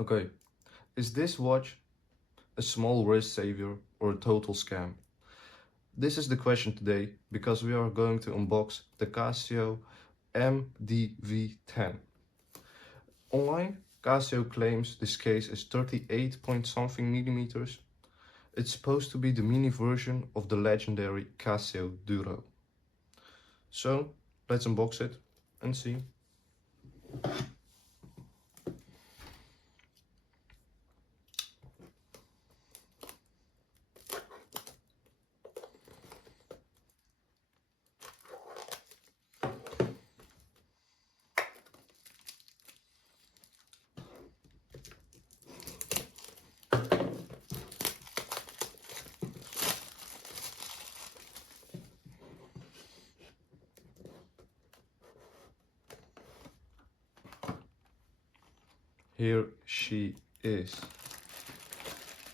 Okay, is this watch a small wrist savior or a total scam? This is the question today because we are going to unbox the Casio MDV-10. Online, Casio claims this case is 38 point something millimeters. It's supposed to be the mini version of the legendary Casio Duro. So, let's unbox it and see. Here she is,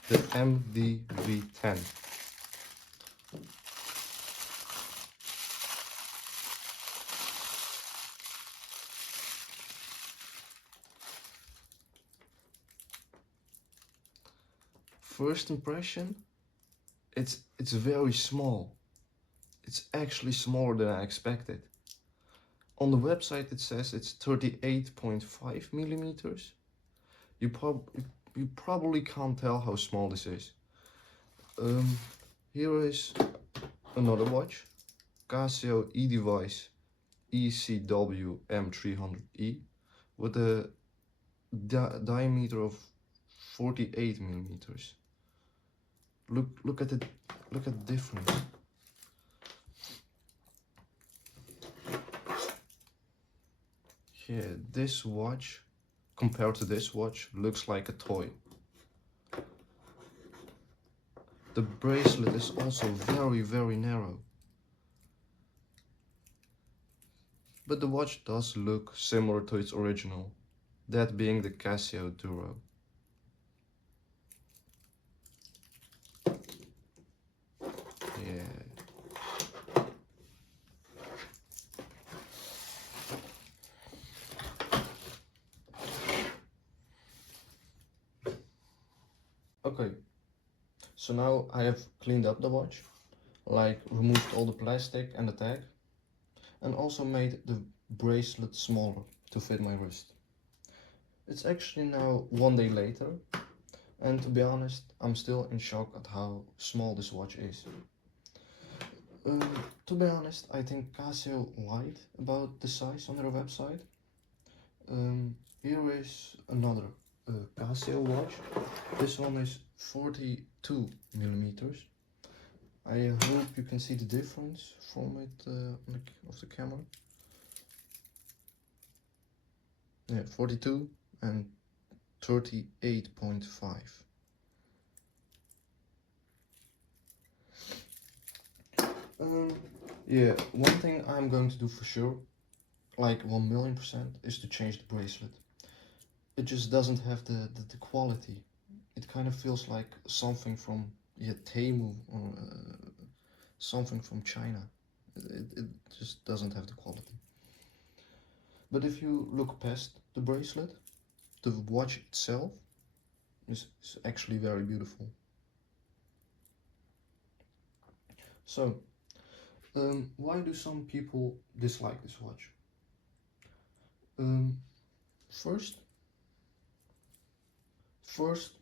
the MDV-10. First impression, it's very small. It's actually smaller than I expected. On the website it says it's 38.5 millimeters. You probably can't tell how small this is. Here is another watch, Casio Edifice ECW M300E with a diameter of 48 millimeters. Look at the difference. Yeah, this watch compared to this watch looks like a toy. The bracelet is also very narrow. But the watch does look similar to its original, that being the Casio Duro. Yeah. Okay, so now I have cleaned up the watch, like removed all the plastic and the tag, and also made the bracelet smaller to fit my wrist. It's actually now 1 day later, and to be honest, I'm still in shock at how small this watch is. To be honest, I think Casio lied about the size on their website. Here is another Casio watch. This one is 42 millimeters. I hope you can see the difference from it of the camera. Yeah, 42 and 38.5. Yeah, one thing I'm going to do for sure, like 1,000,000%, is to change the bracelet. It just doesn't have the quality. It kind of feels like something from Temu or something from China. It just doesn't have the quality. But if you look past the bracelet, the watch itself is actually very beautiful. So, why do some people dislike this watch? First,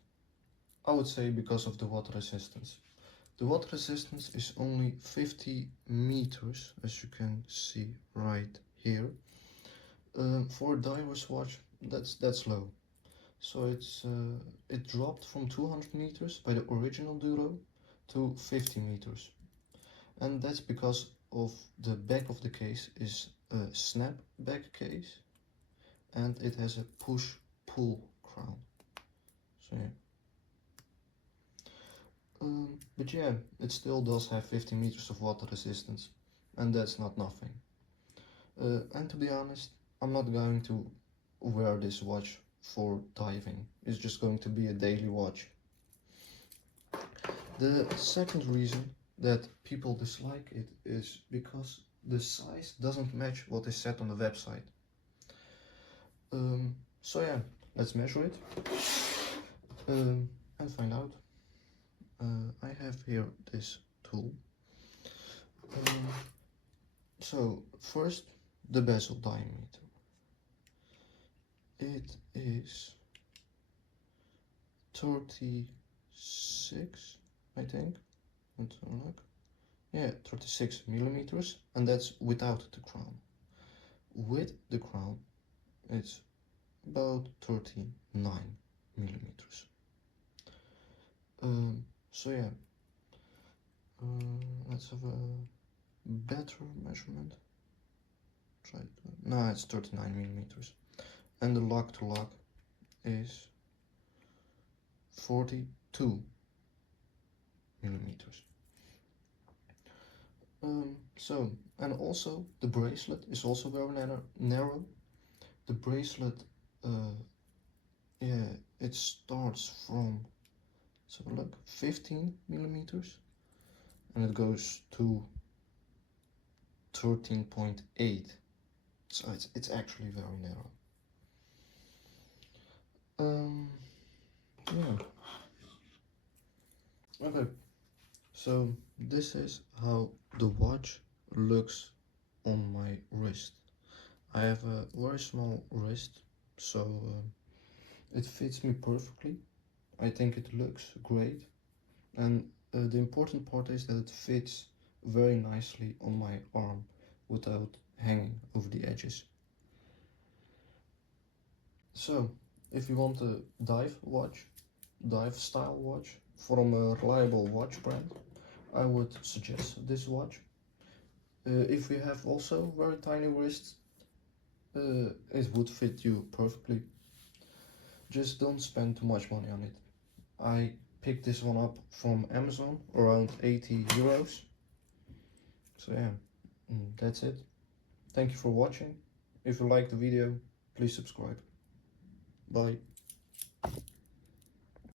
I would say because of the water resistance. The water resistance is only 50 meters, as you can see right here. For a diver's watch, that's low. So it dropped from 200 meters by the original Duro to 50 meters. And that's because of the back of the case is a snap back case, and it has a push-pull crown. So yeah. But yeah, it still does have 50 meters of water resistance, and that's not nothing. And to be honest, I'm not going to wear this watch for diving. It's just going to be a daily watch. The second reason that people dislike it is because the size doesn't match what is said on the website. So yeah, let's measure it and find out. I have here this tool. So first, the bezel diameter. It is 36, I think. Let's have a look. Yeah, 36 millimeters, and that's without the crown. With the crown, it's about 39 millimeters. So yeah, let's have a better measurement. Try to, no, it's 39 millimeters, and the lock to lock is 42 millimeters. So, and also the bracelet is also very narrow. The bracelet, yeah, it starts from, let's have a look, 15 millimeters, and it goes to 13.8. So it's actually very narrow. Yeah. Okay. So this is how the watch looks on my wrist. I have a very small wrist, so it fits me perfectly. I think it looks great, and the important part is that it fits very nicely on my arm without hanging over the edges. So if you want a dive style watch from a reliable watch brand, I would suggest this watch. If you have also very tiny wrists, it would fit you perfectly. Just don't spend too much money on it. I picked this one up from Amazon, around 80 euros. So yeah, that's it. Thank you for watching. If you liked the video, please subscribe. Bye.